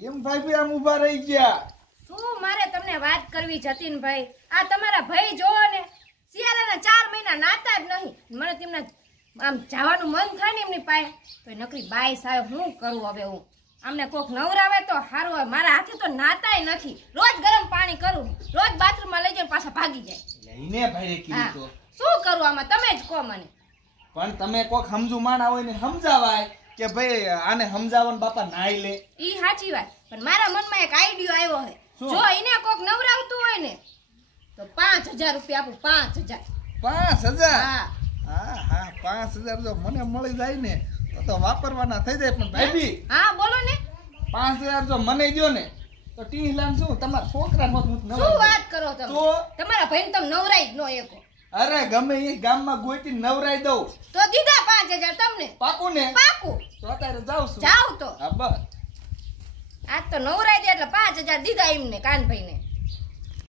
કેમ ભાઈ આમ ઊભા રહી ગયા? શું મારે તમને વાત કરવી જતીનભાઈ, આ તમારા ભાઈ જોવો ને શિયાળાના 4 મહિના નાતા જ નહીં. મને તેમને આમ જવાનું મન થાય ને એમની પાસે તો નકરી બાઈ સાહેબ હું કરું હવે? હું આમને કોક નવરાવે તો સારું હોય. મારા હાથે તો નાતાય નથી. રોજ ગરમ પાણી કરું, રોજ બાથરૂમમાં લઈ જઈને પાછા ભાગી જાય. લઈને ભાઈ કીધું તો શું કરું આમાં તમે જ કહો મને. પણ તમે કોક સમજુ માણા હોય ને સમજાવાય કે ભાઈ આને સમજાવવાનું બાપા નાઈ લે. ઈ સાચી વાત, પણ મારા મનમાં એક આઈડિયો આવ્યો છે. જો એને કોક નવરાવતું હોય ને તો 5000 રૂપિયા આપું. 5000. 5000? હા હા 5000 જો મને મળી જાય ને તો વાપરવાના થઈ જાય. પણ ભાઈ હા બોલો ને. 5000 જો મને દયો ને તો ટીલાન શું તમારા છોકરા નો શું વાત કરો તમે? તો તમારા ભાઈને તમે નવરાઈ જ નો એકો. અરે ગમે એ ગામમાં ગોઈતી નવરાઈ દઉં તો દીધા 5000 તમને. પાકું ને? પાકું. તો અત્યારે જાવ છું. જાવ તો. હા બસ આજ તો નવરાઈ દે એટલે 5000 દીધા એમને કાનભાઈને.